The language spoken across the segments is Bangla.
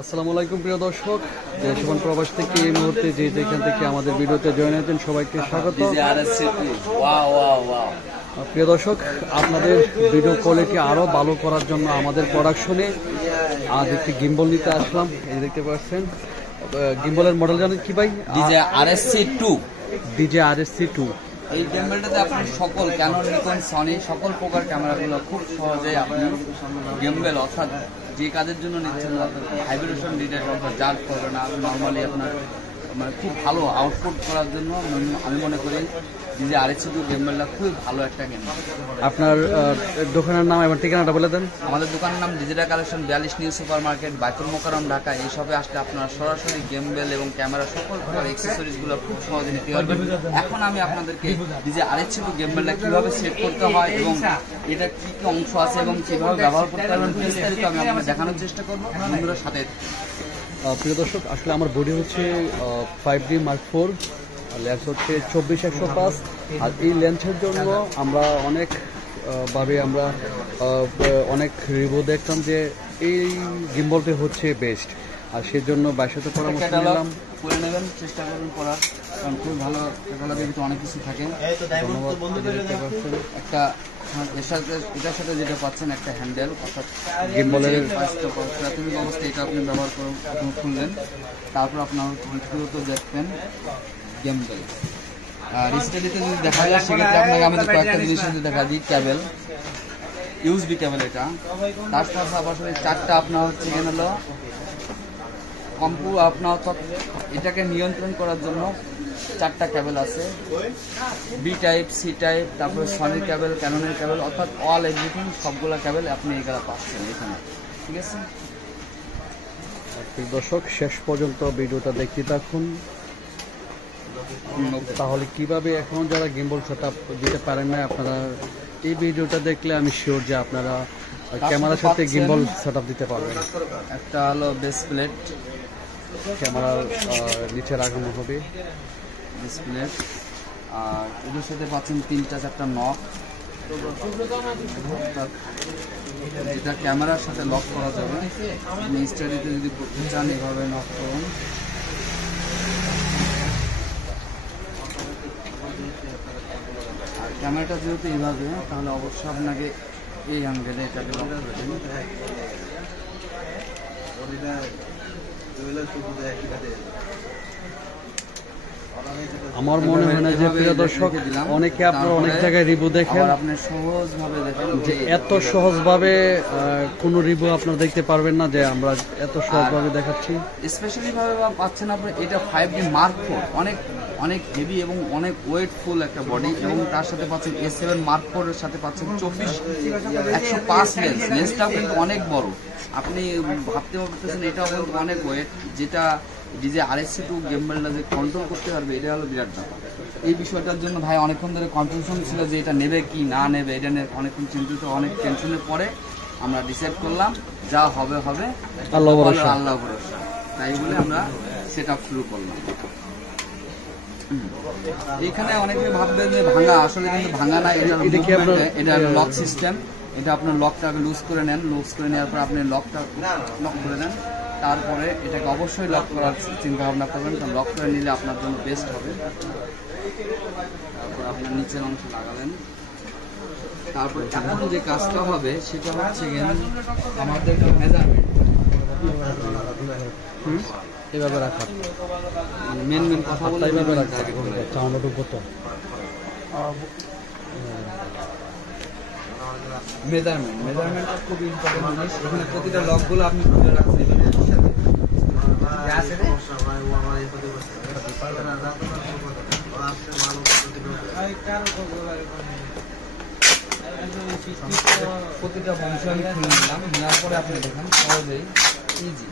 আসসালামু আলাইকুম প্রিয় দর্শক, দেশ এবং প্রবাস থেকে এই মুহূর্তে যে যেখান থেকে আমাদের ভিডিওতে জয়েন হয়েছেন সবাইকে স্বাগত। প্রিয় দর্শক, আপনাদের ভিডিও কোয়ালিটি আরও ভালো করার জন্য আমাদের প্রোডাকশনে আজ একটি গিম্বল নিতে আসলাম। এই দেখতে পাচ্ছেন, গিম্বলের মডেল জানেন কি ভাই? DJ RSC2। এই গিম্বলটাতে আপনি সকল ক্যানন, নিকন, সনি সকল প্রকার ক্যামেরাগুলো খুব সহজেই আপনি গিম্বল অর্থাৎ যে কাজের জন্য নিচ্ছেন, ভাইব্রেশন ডিটেক্ট অর্থাৎ জার্ক করবে না, নর্মালি আপনার মানে খুব ভালো আউটপুট করার জন্য আমি মনে করি ডিজে RSC2 গিম্বলটা খুবই ভালো একটা গিম্বল। আপনার দোকানের নাম এবং ঠিকানাটা বলে দেন। আমাদের দোকানের নাম digital collection, 42 new super market, বাইতুল মোকাররম, ঢাকা। এই সবে আসলে আপনারা সরাসরি গিম্বল এবং ক্যামেরা সকল প্রকার অ্যাক্সেসরিজগুলো খুব সহজে নিতে পারবেন। এখন আমি আপনাদেরকে ডিজে RSC2 গিম্বলটা কিভাবে সেট করতে হয় এবং এটা কি কি অংশ আছে এবং কিভাবে ব্যবহার করতে পারবেন বিস্তারিত আমি আপনাদের দেখানোর চেষ্টা করবো। বন্ধুরা সাথে প্রিয় দর্শক, আসলে আমার বডি হচ্ছে 5D Mark IV, লেন্স হচ্ছে 24-105। আর এই লেন্সের জন্য আমরা অনেক রিভিউ দেখতাম যে এই গিম্বলটি হচ্ছে বেস্ট, আর সেজন্য বাইরের সাথে পরামর্শ নিলাম। করে নেবেন, চেষ্টা করবেন পড়ার, কারণ খুব ভালো ক্যাটালগের ভিতরে অনেক কিছু থাকে। একটা এটার সাথে যেটা পাচ্ছেন একটা হ্যান্ডেল, অর্থাৎ গিম্বলের প্রাথমিক অবস্থায় এটা আপনি ব্যবহার করুন, খুললেন, তারপর আপনার দ্বিতীয়ত দেখবেন গিম্বল। আর স্টাডিতে যদি দেখা যায় সেক্ষেত্রে আপনাকে আমাদের কয়েকটা জিনিস যদি দেখা দিই, ক্যাবেল, USB ক্যাবেল, এটা তার পাশাপাশি চারটা আপনার হচ্ছে এখানে হলো আপনার এটাকে নিয়ন্ত্রণ করার জন্য চারটা ক্যাবেল আছে, B টাইপ, C টাইপ, তারপরে সনির ক্যাবেল, ক্যাননের ক্যাবেল, অর্থাৎ অল এভরিথিং সবগুলা ক্যাবেল আপনি এগুলা পাচ্ছেন এখানে, ঠিক আছে। দর্শক, শেষ পর্যন্ত ভিডিওটা দেখতে থাকুন, তাহলে কিভাবে এখন যারা গিম্বল সেটআপ দিতে পারেন না, আপনারা এই ভিডিওটা দেখলে আমি শিওর যে আপনারা ক্যামেরার সাথে গিম্বল সেটআপ দিতে পারবেন। একটা হলো বেস প্লেট, ক্যামেরার নিচে লাগানো হবে বেস প্লেট, আর এদের সাথে পাচ্ছেন 3-4টা নক, যেটা ক্যামেরার সাথে লক করা যাবে। আপনি স্টাডিতে যদি করতে চান এভাবে নক করুন, আর ক্যামেরাটা যেহেতু এইভাবে, তাহলে অবশ্যই আপনাকে এই অ্যাঙ্গেলে এটাকে লক করে দিন। আমার মনে হয় না যে প্রিয় দর্শক, অনেকে আপনারা অনেক জায়গায় রিভিউ দেখেন, আপনি সহজভাবে দেখেন যে এত সহজভাবে কোনো রিভিউ আপনারা দেখতে পারবেন না যে আমরা এত সহজভাবে দেখাচ্ছি। স্পেশালি ভাবে পাচ্ছেন আপনি এটা 5D Mark IV, অনেক হেভি এবং অনেক ওয়েটফুল একটা বডি, এবং তার সাথে পাচ্ছেন A7 Mark IV এর সাথে পাচ্ছেন 24-105 লেন্সটাও কিন্তু অনেক বড়। আপনি ভাবতে পারতেছেন এটাও কিন্তু অনেক ওয়েট, যেটা ডিজে RSC2 গিম্বলটা যে কন্ট্রোল করতে পারবে, এটা হলো বিরাট ব্যাপার। এই বিষয়টার জন্য ভাই অনেকক্ষণ ধরে কনফিউশন ছিল যে এটা নেবে কি না নেবে, এটা নিয়ে অনেকক্ষণ চিন্তিত, অনেক টেনশনের পরে আমরা ডিসাইড করলাম যা হবে হবে, আল্লাহ ভরসা। তাই বলে আমরা সেট আপ শুরু করলাম। এখানে অনেকে ভাববেন যে ভাঙা, আসলে কিন্তু ভাঙা না, এটা লক সিস্টেম। এটা আপনার লকটাকে লুজ করে নেন, লুজ করে নেওয়ার পর আপনি লক করে নেন, তারপরে এটাকে অবশ্যই লক করার চিন্তা ভাবনা করবেন, কারণ লক করে নিলে আপনার জন্য বেস্ট হবে। তারপর আপনার নিচের অংশ লাগালেন, তারপর এখন যে কাজটা হবে সেটা হচ্ছে আমাদের মেজারমেন্ট এইভাবে রাখা, মানে মেন কথা বলে এইভাবে রাখা। মেজারমেন্টটা খুব ইম্পর্টেন্ট জিনিস। এখানে প্রতিটা লকগুলো আপনি খুঁজে রাখছেন, প্রতিটা বংশ আমি খুলে নিলাম। নেওয়ার পরে আপনি দেখেন সহজেই ইজি,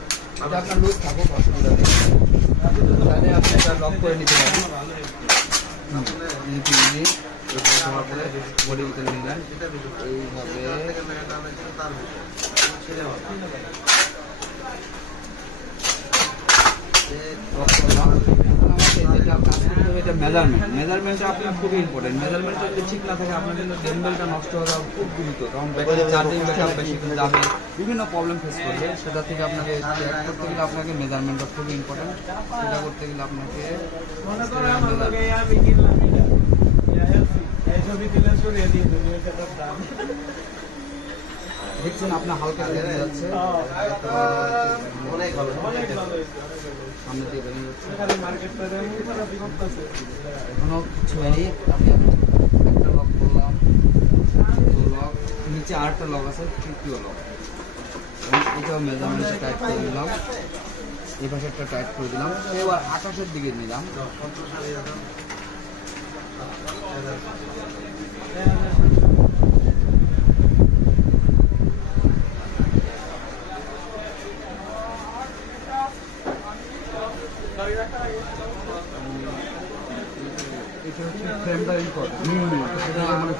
এটা আপনার লুজ থাকুক অসুবিধা নেই, তাহলে আপনি এটা লক করে নিতে পারেন। বডি ভিতরে নিলেন এইভাবে, যেটা কাজ করতে হবে এটা মেজারমেন্টটা আপনার খুবই ইম্পর্টেন্ট। মেজারমেন্টটা যদি ঠিক না থাকে আপনার কিন্তু গিম্বলটা নষ্ট হওয়া খুব দ্রুত, কারণ ব্যাটারি চার্জিং ব্যাকআপ বেশি যাবে, বিভিন্ন প্রবলেম ফেস করবে। সেটা থেকে আপনাকে ট্র্যাক করতে গেলে আপনাকে মেজারমেন্টটা খুবই ইম্পর্টেন্ট। সেটা করতে গেলে আপনাকে দেখছেন আপনার হালকা বেড়ে যাচ্ছে, সামনে দিয়ে বেড়ে যাচ্ছে, এখনো কিছু নেই। আমি একটা লক করলাম, লক নিচে আরেকটা লক আছে, তৃতীয় লক, এটাও মেজারমেন্টে টাইট করে দিলাম, এই পাশে একটা টাইট করে দিলাম। এবার আকাশের দিকে নিলাম,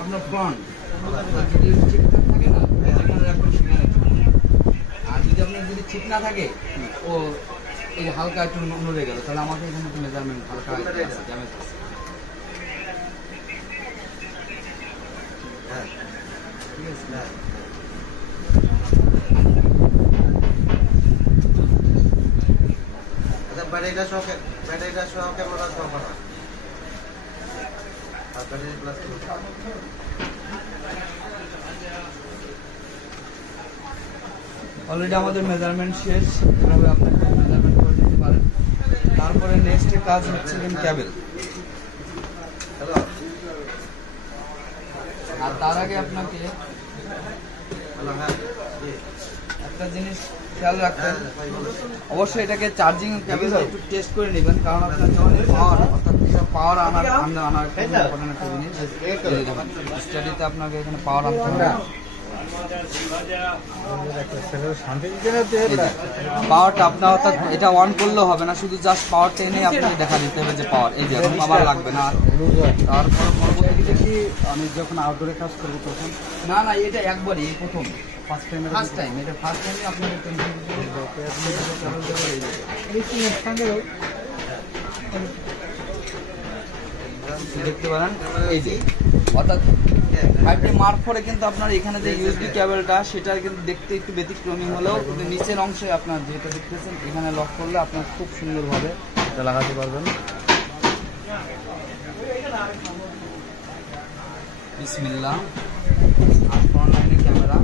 আপনার ফ্রন্ট যদি ঠিকঠাক থাকে না সেখানে রাখবেন, সেখানে। আর যদি আপনার যদি ঠিক না থাকে ও এই হালকা একটু নড়ে গেল, তাহলে আমাকে এখানে মেজারমেন্ট হালকা ড্যামেজ আছে। ঠিক আছে, ব্যাটারিটা সহ কেমন রাখবো আমরা? অলরেডি আমাদের মেজারমেন্ট শেষ, এভাবে আপনাকে মেজারমেন্ট করে দিতে পারেন। তারপরে নেক্সট কাজ হচ্ছে ক্যাবেল। আর তার আগে আপনাকে একটা জিনিস খেয়াল রাখবেন, অবশ্যই এটাকে চার্জিং ক্যাবেল একটু টেস্ট করে নেবেন, কারণ আপনার যখন পাওয়ার আনার একটা জিনিস স্টাডিতে আপনাকে এখানে পাওয়ার আনতে হবে। পাওয়ারটা আপনার অর্থাৎ এটা অন করলেও হবে না, শুধু জাস্ট পাওয়ারটা এনে আপনাকে দেখা দিতে হবে যে পাওয়ার এই যে আবার লাগবে না। তারপর পরবর্তীতে কি আমি যখন আউটডোরে কাজ করবো তখন না এটা একবারই এই প্রথম ফার্স্ট টাইম এটা ফার্স্ট টাইমে আপনাকে দেখতে পারেন এই যে, অর্থাৎ 5D Mark 4 কিন্তু আপনার এখানে যে ইউএসবি কেবলটা সেটা কিন্তু দেখতে একটু ব্যতিক্রমী হলেও কিন্তু নিচের অংশে আপনার যেটা দেখতেছেন এখানে লক করলে আপনার খুব সুন্দরভাবে এটা লাগাতে পারবেন। বিসমিল্লাহ। আর ফ্রন্ট লাইনে ক্যামেরা,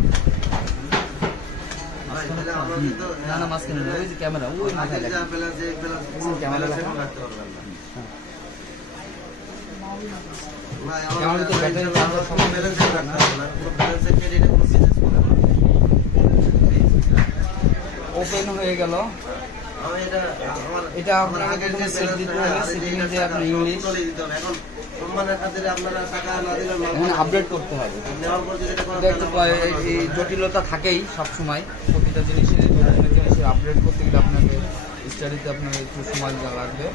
না মাঝখানে ওই যে ক্যামেরা ওই মাথায় ক্যামেরা ওপেন হয়ে গেল। এটা আপনাকে সেট দিতে হবে, সেটিং এ যে আপনার ইংলিশ এখানে আপডেট করতে হবে। এই জটিলতা থাকেই সবসময়, প্রতিটা জিনিসের আপডেট করতে গেলে আপনাকে স্টাডিতে আপনাকে একটু সময় লাগবে।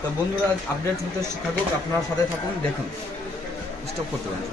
তো বন্ধুরা আপডেট হতে থাকুক, আপনারা সাথে থাকুন, দেখুন স্টপ করতে পারেন।